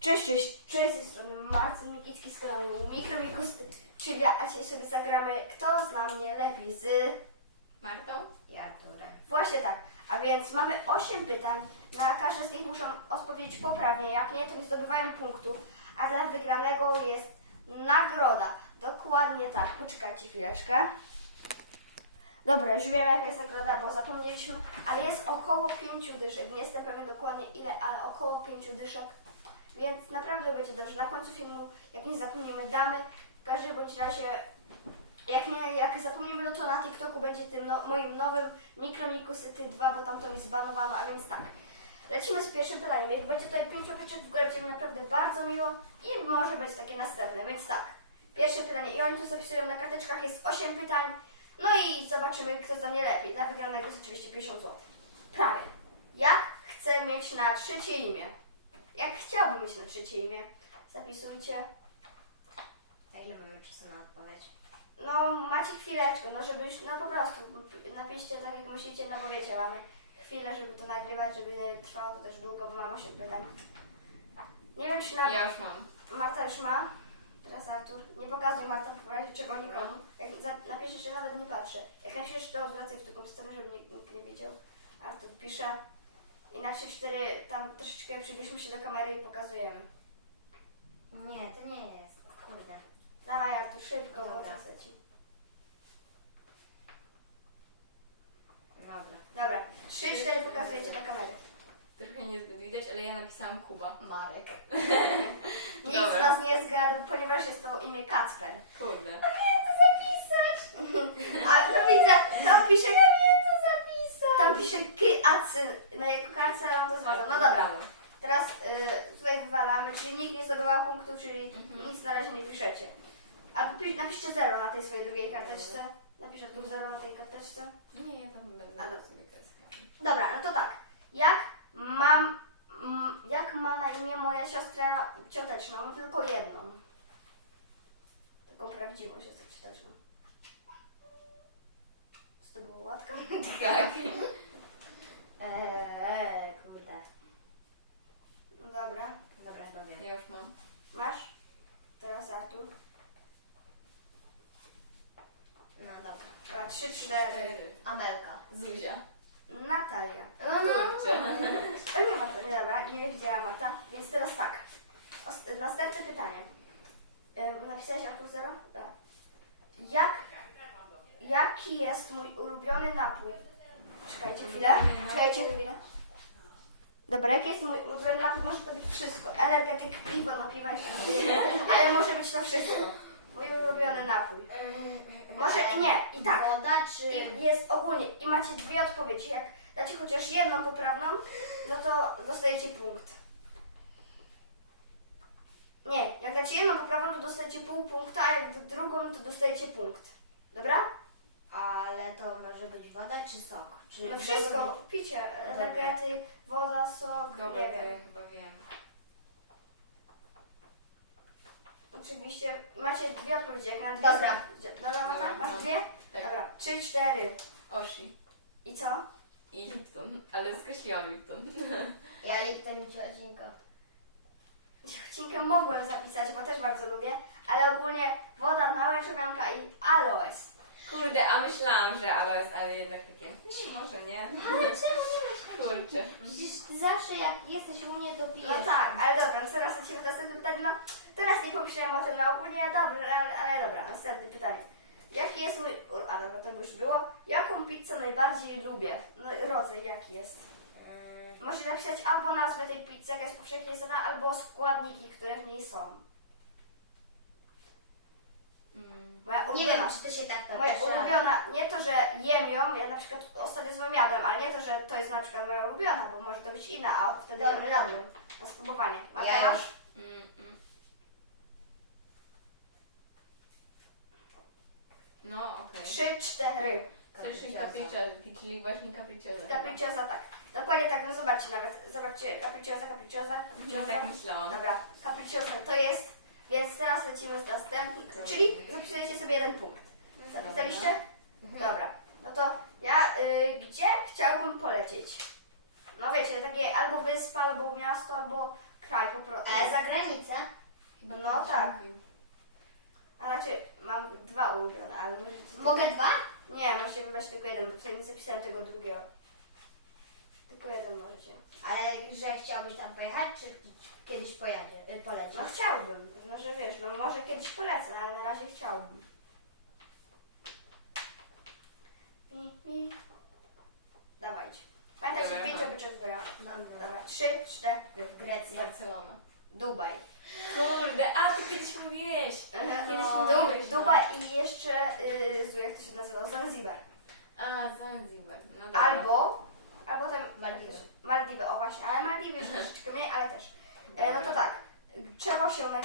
Cześć, cześć, cześć, z tej strony Marcin Mikicki z kanału Mikromikus, czyli a dzisiaj sobie zagramy Kto zna mnie lepiej z... Martą? i Arturem. Właśnie tak, a więc mamy 8 pytań, na każde z nich muszą odpowiedzieć poprawnie, jak nie, to nie zdobywają punktów, a dla wygranego jest nagroda. Dokładnie tak, poczekajcie chwileczkę. Dobra, już wiem jaka jest nagroda, bo zapomnieliśmy, ale jest około 5 dyszek. Nie jestem pewien dokładnie ile, ale około 5 dyszek. Więc naprawdę będzie dobrze. Na końcu filmu, jak nie zapomnimy, damy. W każdym bądź razie, jak, nie, jak zapomnimy, no to na TikToku będzie tym no, moim nowym Mikromikusyty 2, bo tam to jest zbanowano, a więc tak. Lecimy z pierwszym pytaniem. Jak będzie tutaj 5 łapeczek w górę, będzie naprawdę bardzo miło i może być takie następne, więc tak. Pierwsze pytanie i oni tu zapisują na karteczkach, jest 8 pytań. No i zobaczymy, kto za nie lepiej. Dla wygranego jest oczywiście 50 zł. Prawie. Jak chcę mieć na trzecie imię? Jak chciałbym mieć na trzecie imię? Zapisujcie. A ile mamy czasu na odpowiedź? No, macie chwileczkę, no żebyś, no po prostu napiszcie tak jak myślicie, no bo wiecie, mamy chwilę, żeby to nagrywać, żeby nie trwało to też długo, bo mam 8 pytań. Nie wiem, czy na... Ja już mam. Marta już ma. Teraz Artur. Nie pokazuj Marta w razie czego nikomu. Jak za- napiszesz, że nawet nie patrzę. Jak napiszesz, to odwracaj w drugą stronę, żeby nikt, nikt nie widział. Artur pisze. I na 4 tam troszeczkę przybliżmy się do kamery i pokazujemy. Nie, to nie jest. Kurde. Dawaj Artur, szybko, Dobra. dobra. ci. Dobra. Dobra, 3, 4 pokazujecie do kamery. Trochę niezbyt widać, ale ja napisałam Kuba. Marek. Nikt z Dobra. Was nie zgadł, ponieważ jest to imię Kacper. Kurde. to zapisać. A to widzę, tam pisze... Ja wiem to zapisać. Tam pisze K-Acy. Na jego kartce ja mam to zważam. No dobra. Teraz y, tutaj wywalamy, czyli nikt nie zdobyła punktu, czyli nic na razie nie piszecie. A pi- napiszcie 0 na tej swojej drugiej karteczce. Napiszę tu 0 na tej karteczce. Nie, ja tam będę Ale- sobie kreskę. Dobra, no to tak. Jak mam, mm, jak ma na imię moja siostra cioteczna? Mam tylko jedną. Taką prawdziwą siostrę cioteczną. Co to było łatwe? Tak. Eee, kurde. No dobra. Dobra, chyba wiem. Ja już mam. Masz? Teraz Artur. No dobra. Dwa, trzy, cztery. Cztery. Amelka. Zuzia. Natalia. Kurczę. A nie ma to, dobra, nie widziała Marta. Więc teraz tak. Ost- następne pytanie. Ym, napisałeś Artur zero? Tak. Jak, jaki jest mój ulubiony napój? Czekajcie chwilę. Czekajcie chwilę. Dobra, jaki jest mój ulubiony napój? Może to być wszystko. Energetyk, piwo napiwać. Ale może być to wszystko. Mój ulubiony napój. Może nie, i tak. Woda czy... I jest ogólnie i macie dwie odpowiedzi. Jak dacie chociaż jedną poprawną, no to dostajecie punkt. Nie, jak dacie jedną poprawną, to dostajecie pół punkta, a jak drugą, to dostajecie punkt. Dobra? Ale to może być woda czy sok? Czy No wszystko, picie, energety, woda, sok, Dobra, nie to wiem. ja chyba wiem. Oczywiście macie dwie odpowiedzi. Jak na Dobra. Dobra, Dobra. Dobra. masz dwie? Tak. Dobra, trzy, cztery. Oshi. I co? I Lipton. Ale skreśliłam Lipton. Ja Lipton i ciocinka. Odcinkę mogłem zapisać, bo też bardzo lubię, ale ogólnie woda, małe czekionka i aloes. Kurde, a myślałam, że aloes, ale jednak takie. "Hmm, Może nie. Ale czemu nie masz Kurczę. Przecież ty zawsze jak jesteś u mnie to pijesz. No tak, ale dobra, no teraz lecimy do następne pytanie. No, teraz nie pomyślałem o tym, no ogólnie dobra, ale, ale dobra, następne pytanie. Jaki jest mój... A dobra, to już było. Jaką pizzę najbardziej lubię? No rodzaj jaki jest? Mm, Możesz napisać albo nazwę tej pizzy, jaka jest powszechnie znana, albo składniki, są. Moja nie ulubiona- wiem, czy to się tak to Moja ulubiona, nie to, że jem ją, ja na przykład ostatnio z jadłem, ale nie to, że to jest na przykład moja ulubiona, bo może to być inna, a wtedy dobra. jadłem. Na spróbowanie. Marta, Ja masz? już. Mm, mm. No, okej. Trzy, cztery. Słyszy capricciosi, czyli właśnie capricciosa. Capricciosa, tak. Dokładnie tak, no zobaczcie nawet. Zobaczcie, capricciosa, capricciosa, Już capricciosa. tak capricciosa to jest, więc teraz lecimy z następnym, czyli zapisujecie sobie jeden punkt. Zapisaliście? Dobra, no to ja, y, gdzie chciałbym polecieć? No wiecie, takie albo wyspa, albo miasto, albo kraj po prostu. E, za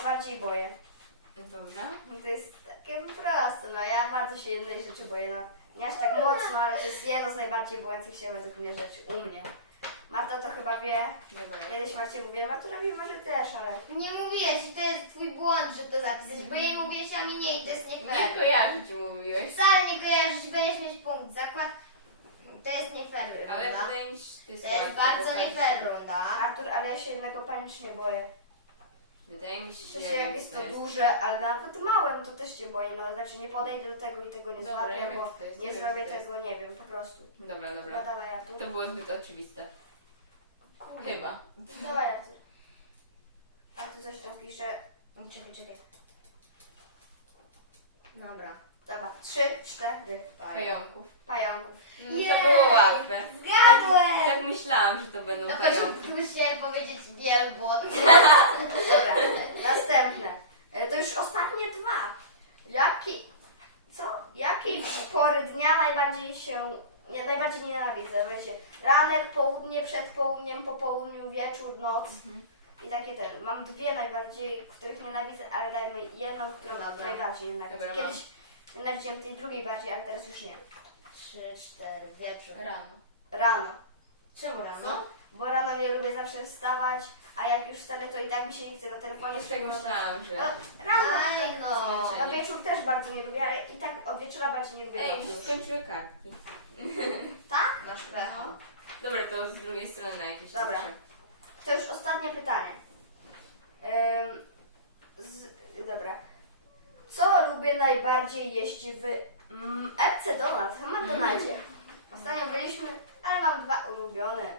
najbardziej boję. Dobra. No To jest takie proste, no ja bardzo się jednej rzeczy boję, no nie aż tak mocno, ale to jest jedno z najbardziej bojących się według mnie rzeczy u mnie. Marta to chyba wie, Dobra. kiedyś Marcie mówiłem, a tu robi może też, ale Nie mówiłeś i to jest twój błąd, że to zapisać, bo jej mówiłeś, a mi nie i to jest nie Nie fair. kojarzę, ci mówiłeś. Wcale nie kojarzysz, będziesz mieć punkt. Zakład, to jest nie fair Ale runda. wydaje mi się, że to jest To jest łatwe, bardzo bo nie tak- fair runda. Artur, ale ja się jednego panicznie boję. Wydaje mi się, W że sensie jak jest to duże, ale nawet małe, to też się boję, no znaczy nie podejdę do tego i tego nie Dobra, złapię, ja wiem, bo jest, nie ja wiem, zrobię jest. tego, nie wiem, po prostu. Dobra, No dobra. dawaj Artur. To było zbyt oczywiste. Chyba. Dawaj Artur. A tu coś tam pisze. Czekaj, czekaj. Dobra. Dobra, trzy, cztery. Pająków. Pająków. Mm, Jej! To było łatwe. Zgadłem! Tak myślałam, że to będą Na pająki. początku chciałem powiedzieć wielbłąd. Dobra, następne. E, To już ostatnie dwa. Jaki, co? Jakiej pory dnia najbardziej się, nie, najbardziej nienawidzę? Wiecie, ranek, południe, przed południem, po południu, wieczór, noc. I takie ten. Mam dwie najbardziej, których nienawidzę, ale dajmy jedną, którą Dobra. najbardziej nienawidzę. Dobra, Kiedyś nienawidziłem tej drugiej bardziej, ale teraz już nie. Trzy, cztery, wieczór. Rano. Rano. Czemu rano? Co? Bo rano nie lubię zawsze wstawać, a jak już wstanę, to i tak mi się nie chce na telefonie tak przeglądać. myślałam, że... A, Rano. Aj no. A wieczór też bardzo nie lubię, ale i tak od wieczora bardziej nie lubię. Ej, już skończyły kartki. Tak? Masz pecha. Dobra, to z drugiej strony na jakieś Dobra. trzy. To już ostatnie pytanie. Ym, z, dobra. Co lubię najbardziej jeść w mm, epce Donald, w McDonaldzie? Ostatnio byliśmy, ale mam dwa ulubione.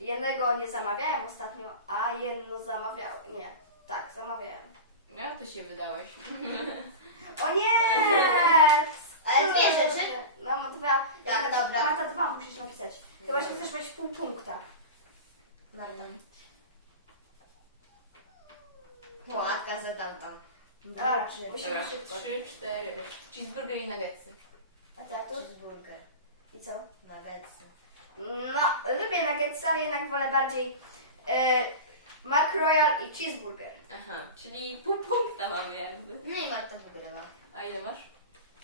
Jednego nie zamawiałem ostatnio, a jedno zamawiałem. Nie, tak, zamawiałem. Ja to się wydałeś. O nie! Ale dwie rzeczy? No, mam dwa. Tak, Marta, dobra. Marta, dwa musisz napisać. Chyba, że chcesz mieć pół punkta. Marta. Łatka zadał tam. Dobra, Trzy. musimy Dobra, szybko. trzy, cztery. Cheeseburger i nuggetsy. A ty, Artur? Cheeseburger. I co? Nuggetsy. No, lubię nuggetsy, ale jednak wolę bardziej e, Mac Royal i cheeseburger. Aha, czyli pół punkta mamy jakby. No i Marta wygrywa. A ile masz?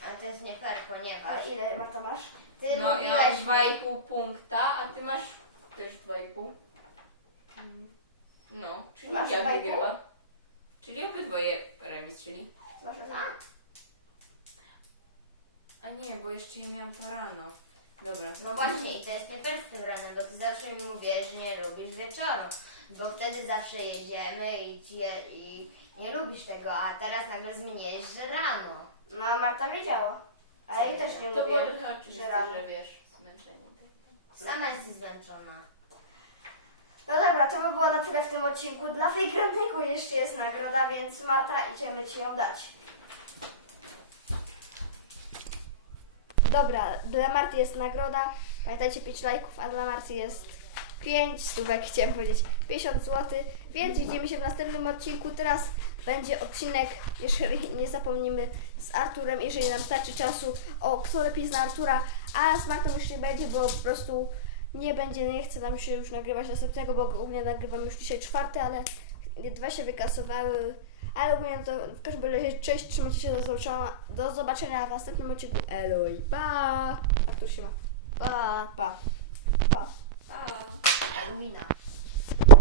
A to jest nie fair, A ponieważ ile, Marta, masz? ty No, ja mam mówiłeś dwa mi... i pół punkta, a ty masz też dwa i pół. No, czyli Masz ja że rano. No, a Marta wiedziała. A ja jej też nie To było mówię. trochę oczywiste, że rano. że wiesz, zmęczenie. Sama jesteś zmęczona. No dobra, to by było na tyle w tym odcinku. Dla wygranego jeszcze jest nagroda, więc Marta, idziemy Ci ją dać. Dobra, dla Marty jest nagroda. Pamiętajcie 5 lajków, a dla Marty jest 5 stówek, chciałem powiedzieć 50 zł. Więc widzimy się w następnym odcinku. Teraz będzie odcinek, jeżeli nie zapomnimy, z Arturem, jeżeli nam starczy czasu, o kto lepiej zna Artura, a z Martą już nie będzie, bo po prostu nie będzie, nie chce nam się już nagrywać następnego, bo ogólnie nagrywam już dzisiaj czwarty, ale dwa się wykasowały. Ale ogólnie to w każdym razie cześć, trzymajcie się do zobaczenia, do zobaczenia w następnym odcinku. Elo i pa! Artur się ma. Pa, pa, pa. A. Wina.